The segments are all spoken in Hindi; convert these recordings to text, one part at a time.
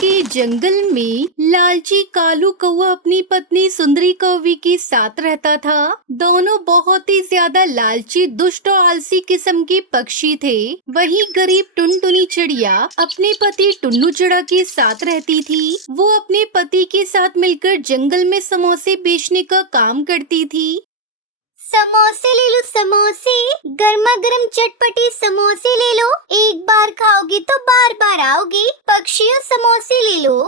के जंगल में लालची कालू कौवा अपनी पत्नी सुंदरी कौवी के साथ रहता था। दोनों बहुत ही ज्यादा लालची, दुष्ट और आलसी किस्म के पक्षी थे। वहीं गरीब टुनटुनी चिड़िया अपने पति टुन्नू चिड़ा के साथ रहती थी। वो अपने पति के साथ मिलकर जंगल में समोसे बेचने का काम करती थी। समोसे ले लो समोसे, गर्मा गर्म चटपटी समोसे ले लो। एक बार खाओगी तो बार बार आओगी। पक्षियों समोसे ले लो।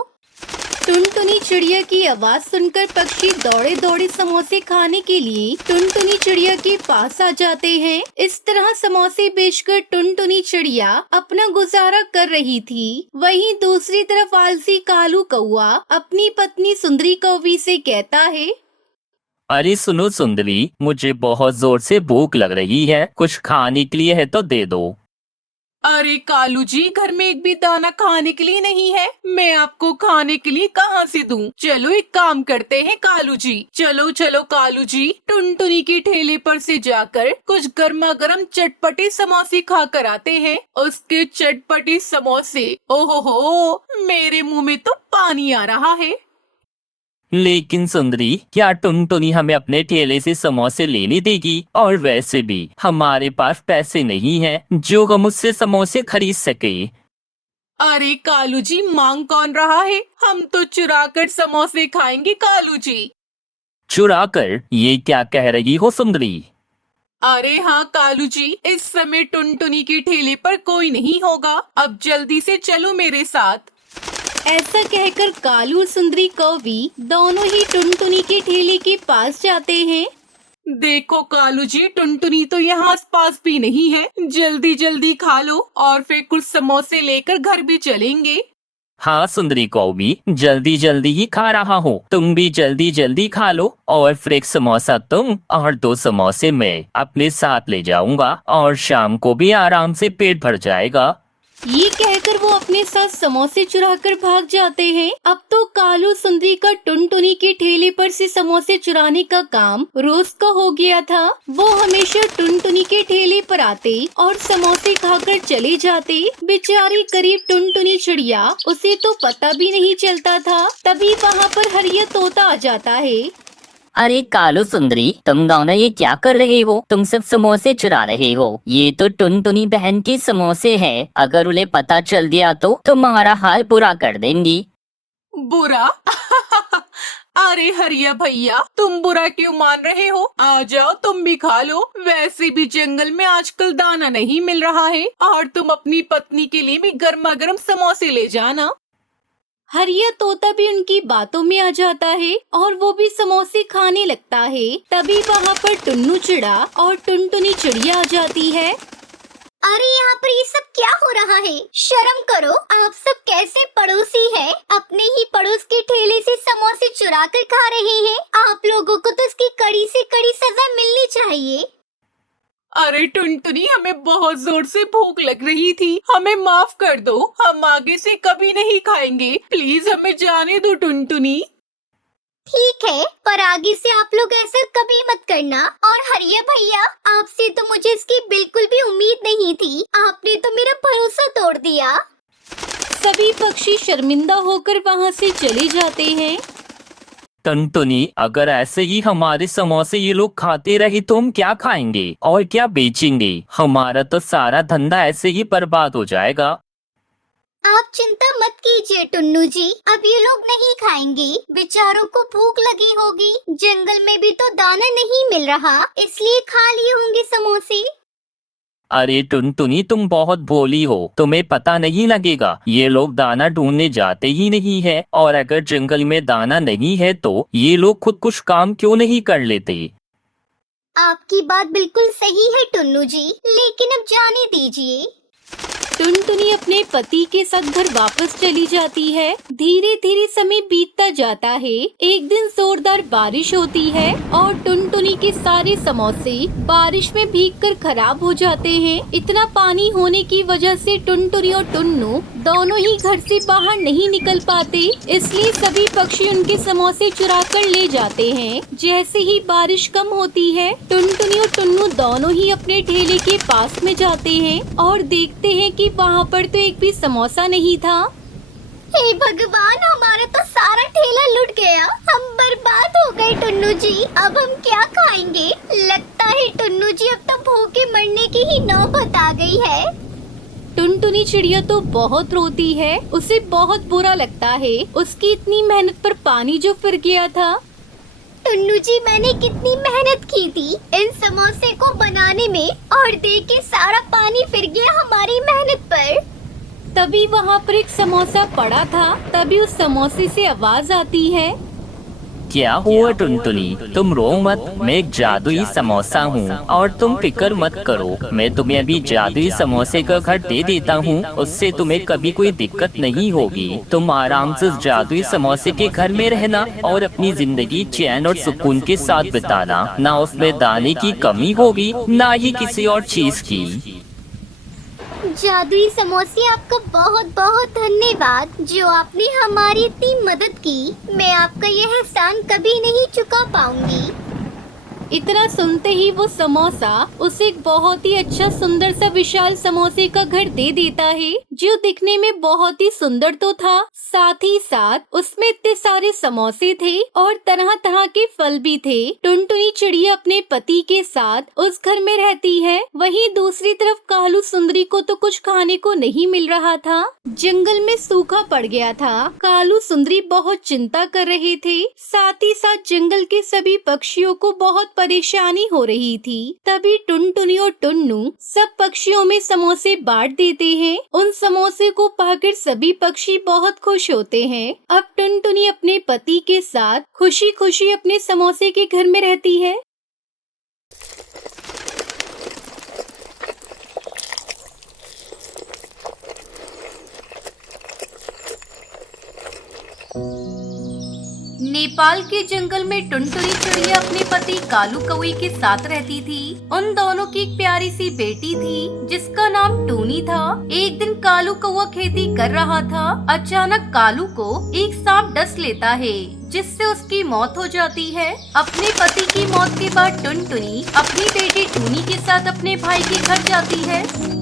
टुनटुनी चिड़िया की आवाज सुनकर पक्षी दौड़े दौड़े समोसे खाने के लिए टुनटुनी चिड़िया के पास आ जाते हैं। इस तरह समोसे बेचकर टुनटुनी चिड़िया अपना गुजारा कर रही थी। वहीं दूसरी तरफ आलसी कालू कौवा अपनी पत्नी सुंदरी कौवी से कहता है, अरे सुनो सुंदरी, मुझे बहुत जोर से भूख लग रही है, कुछ खाने के लिए है तो दे दो। अरे कालू जी, घर में एक भी दाना खाने के लिए नहीं है। मैं आपको खाने के लिए कहाँ से दूं? चलो एक काम करते हैं कालू जी, चलो चलो कालू जी, टुनटुनी की ठेले पर से जाकर कुछ गर्मा गर्म चटपटे समोसे खा कर आते हैं। उसके चटपटे समोसे, ओहो हो, मेरे मुंह में तो पानी आ रहा है। लेकिन सुंदरी, क्या टुनटुनी हमें अपने ठेले से समोसे लेने देगी? और वैसे भी हमारे पास पैसे नहीं हैं जो हम उससे समोसे खरीद सके। अरे कालू जी, मांग कौन रहा है? हम तो चुरा कर समोसे खाएंगे कालू जी। चुरा कर? ये क्या कह रही हो सुंदरी? अरे हाँ कालू जी, इस समय टुनटुनी की ठेले पर कोई नहीं होगा। अब जल्दी से चलो मेरे साथ। ऐसा कहकर कालू और सुंदरी कौवी दोनों ही टुनटुनी के ठेले के पास जाते हैं। देखो कालू जी, टुनटुनी तो यहाँ आस पास भी नहीं है। जल्दी जल्दी खा लो और फिर कुछ समोसे लेकर घर भी चलेंगे। हाँ सुंदरी कौवी, जल्दी जल्दी ही खा रहा हूँ, तुम भी जल्दी जल्दी खा लो। और फिर एक समोसा तुम और 2 समोसे मैं अपने साथ ले जाऊंगा और शाम को भी आराम से पेट भर जाएगा। ये कहकर वो अपने साथ समोसे चुराकर भाग जाते हैं। अब तो कालू सुंदरी का टुनटुनी के ठेले पर से समोसे चुराने का काम रोज का हो गया था। वो हमेशा टुनटुनी के ठेले पर आते और समोसे खाकर चले जाते। बेचारी गरीब टुनटुनी चिड़िया, उसे तो पता भी नहीं चलता था। तभी वहाँ पर हरिया तोता आ जाता है। अरे कालू सुंदरी, तुम दोनों ये क्या कर रहे हो? तुम सब समोसे चुरा रहे हो। ये तो टुनटुनी बहन के समोसे हैं। अगर उन्हें पता चल गया तो तुम्हारा हाल बुरा कर देंगी। बुरा? अरे हरिया भैया, तुम बुरा क्यों मान रहे हो? आ जाओ, तुम भी खा लो। वैसे भी जंगल में आजकल दाना नहीं मिल रहा है और तुम अपनी पत्नी के लिए भी गर्मा गर्म समोसे ले जाना। हरिया तोता भी उनकी बातों में आ जाता है और वो भी समोसे खाने लगता है। तभी वहाँ पर टुन्नू चिड़ा और टुनटुनी चिड़िया आ जाती है। अरे यहाँ पर ये सब क्या हो रहा है? शर्म करो, आप सब कैसे पड़ोसी हैं? अपने ही पड़ोस के ठेले से समोसे चुरा कर खा रहे हैं। आप लोगों को तो इसकी कड़ी से कड़ी सजा मिलनी चाहिए। अरे टुनटुनी, हमें बहुत जोर से भूख लग रही थी, हमें माफ कर दो। हम आगे से कभी नहीं खाएंगे। प्लीज हमें जाने दो टुनटुनी। ठीक है, पर आगे से आप लोग ऐसा कभी मत करना। और हरिया भैया, आपसे तो मुझे इसकी बिल्कुल भी उम्मीद नहीं थी। आपने तो मेरा भरोसा तोड़ दिया। सभी पक्षी शर्मिंदा होकर वहाँ से चले जाते हैं। टुनटुनी, अगर ऐसे ही हमारे समोसे ये लोग खाते रहे तो हम क्या खाएंगे और क्या बेचेंगे? हमारा तो सारा धंधा ऐसे ही बर्बाद हो जाएगा। आप चिंता मत कीजिए टुन्नू जी, अब ये लोग नहीं खाएंगे। बेचारों को भूख लगी होगी। जंगल में भी तो दाना नहीं मिल रहा, इसलिए खा लिए होंगे समोसे। अरे टुनटुनी, तुम बहुत भोली हो, तुम्हें पता नहीं लगेगा। ये लोग दाना ढूंढने जाते ही नहीं है, और अगर जंगल में दाना नहीं है तो ये लोग खुद कुछ काम क्यों नहीं कर लेते? आपकी बात बिल्कुल सही है टुन्नू जी, लेकिन अब जाने दीजिए। टुनटुनी अपने पति के साथ घर वापस चली जाती है। धीरे धीरे समय बीतता जाता है। एक दिन जोरदार बारिश होती है और टुनटुनी के सारे समोसे बारिश में भीगकर खराब हो जाते हैं। इतना पानी होने की वजह से टुनटुनी और टुन्नू दोनों ही घर से बाहर नहीं निकल पाते, इसलिए सभी पक्षी उनके समोसे चुरा कर ले जाते हैं। जैसे ही बारिश कम होती है, टुनटुनी और टुन्नू दोनों ही अपने ठेले के पास में जाते हैं और देखते हैं कि वहाँ पर तो एक भी समोसा नहीं था। हे भगवान, हमारा तो सारा ठेला लुट गया। हम बर्बाद हो गए टुन्नू जी। अब हम क्या खाएंगे? लगता है टुन्नू जी अब तो भूखे मरने की ही नौबत आ गई है। टुनटुनी चिड़िया तो बहुत रोती है, उसे बहुत बुरा लगता है उसकी इतनी मेहनत पर पानी जो फिर गया था। टुन्नू जी, मैंने कितनी मेहनत की थी इन समोसे को बनाने में, और देखिए सारा पानी फिर गया हमारी मेहनत पर। तभी वहाँ पर एक समोसा पड़ा था, तभी उस समोसे से आवाज आती है। क्या हुआ टुनटुनी, तुम रो मत, मैं एक जादुई समोसा हूँ और तुम फिक्र मत करो, मैं तुम्हें अभी जादुई समोसे का घर दे देता हूँ, उससे तुम्हें कभी कोई दिक्कत नहीं होगी। तुम आराम से उस जादुई समोसे के घर में रहना और अपनी जिंदगी चैन और सुकून के साथ बिताना। ना उसमें दाने की कमी होगी, ना ही किसी और चीज की। जादुई समोसे, आपका बहुत बहुत धन्यवाद जो आपने हमारी इतनी मदद की। मैं आपका यह एहसान कभी नहीं चुका पाऊंगी। इतना सुनते ही वो समोसा उसे एक बहुत ही अच्छा सुंदर सा विशाल समोसे का घर दे देता है, जो दिखने में बहुत ही सुंदर तो था, साथ ही साथ उसमें इतने सारे समोसे थे और तरह तरह के फल भी थे। टुनटुनी चिड़िया अपने पति के साथ उस घर में रहती है। वहीं दूसरी तरफ कालू सुंदरी को तो कुछ खाने को नहीं मिल रहा था, जंगल में सूखा पड़ गया था। कालू सुंदरी बहुत चिंता कर रहे थे, साथ ही साथ जंगल के सभी पक्षियों को बहुत परेशानी हो रही थी। तभी टुनटुनी और टुन्नू सब पक्षियों में समोसे बांट देते हैं। उन समोसे को पाकर सभी पक्षी बहुत खुश होते हैं। अब टुनटुनी अपने पति के साथ खुशी खुशी अपने समोसे के घर में रहती है। नेपाल के जंगल में टुनटुनी चिड़िया अपने पति कालू कौवे के साथ रहती थी। उन दोनों की एक प्यारी सी बेटी थी जिसका नाम टूनी था। एक दिन कालू कौवा खेती कर रहा था, अचानक कालू को एक सांप डस लेता है, जिससे उसकी मौत हो जाती है। अपने पति की मौत के बाद टुनटुनी अपनी बेटी टूनी के साथ अपने भाई के घर जाती है।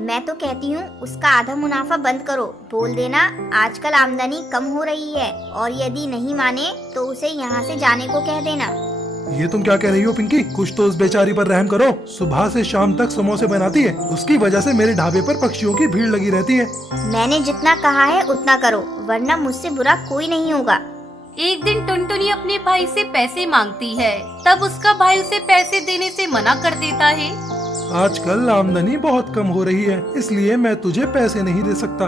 मैं तो कहती हूँ उसका आधा मुनाफा बंद करो। बोल देना आजकल आमदनी कम हो रही है, और यदि नहीं माने तो उसे यहाँ से जाने को कह देना। ये तुम क्या कह रही हो पिंकी? कुछ तो उस बेचारी पर रहम करो। सुबह से शाम तक समोसे बनाती है, उसकी वजह से मेरे ढाबे पर पक्षियों की भीड़ लगी रहती है। मैंने जितना कहा है उतना करो, वरना मुझसे बुरा कोई नहीं होगा। एक दिन टुनटुनी अपने भाई से पैसे मांगती है, तब उसका भाई उसे पैसे देने से मना कर देता है। आजकल आमदनी बहुत कम हो रही है, इसलिए मैं तुझे पैसे नहीं दे सकता।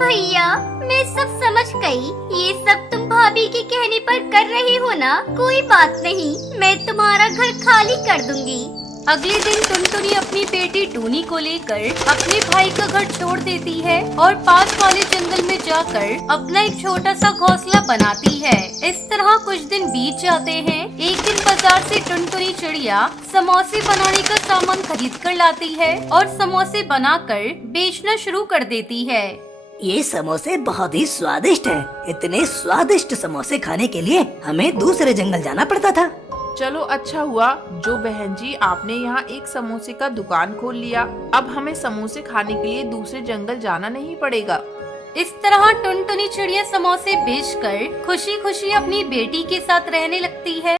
भैया, मैं सब समझ गई, ये सब तुम भाभी के कहने पर कर रही हो ना? कोई बात नहीं, मैं तुम्हारा घर खाली कर दूंगी। अगले दिन टुनटुनी अपनी बेटी टूनी को लेकर अपने भाई का घर छोड़ देती है और पास वाले जंगल में जाकर अपना एक छोटा सा घोंसला बनाती है। इस तरह कुछ दिन बीत जाते हैं। एक दिन बाजार से टुनटुनी चिड़िया समोसे बनाने का सामान खरीद कर लाती है और समोसे बनाकर बेचना शुरू कर देती है। ये समोसे बहुत ही स्वादिष्ट हैं। इतने स्वादिष्ट समोसे खाने के लिए हमें दूसरे जंगल जाना पड़ता था। चलो अच्छा हुआ जो बहन जी आपने यहाँ एक समोसे का दुकान खोल लिया। अब हमें समोसे खाने के लिए दूसरे जंगल जाना नहीं पड़ेगा। इस तरह टुनटुनी चिड़िया समोसे बेचकर खुशी खुशी अपनी बेटी के साथ रहने लगती है।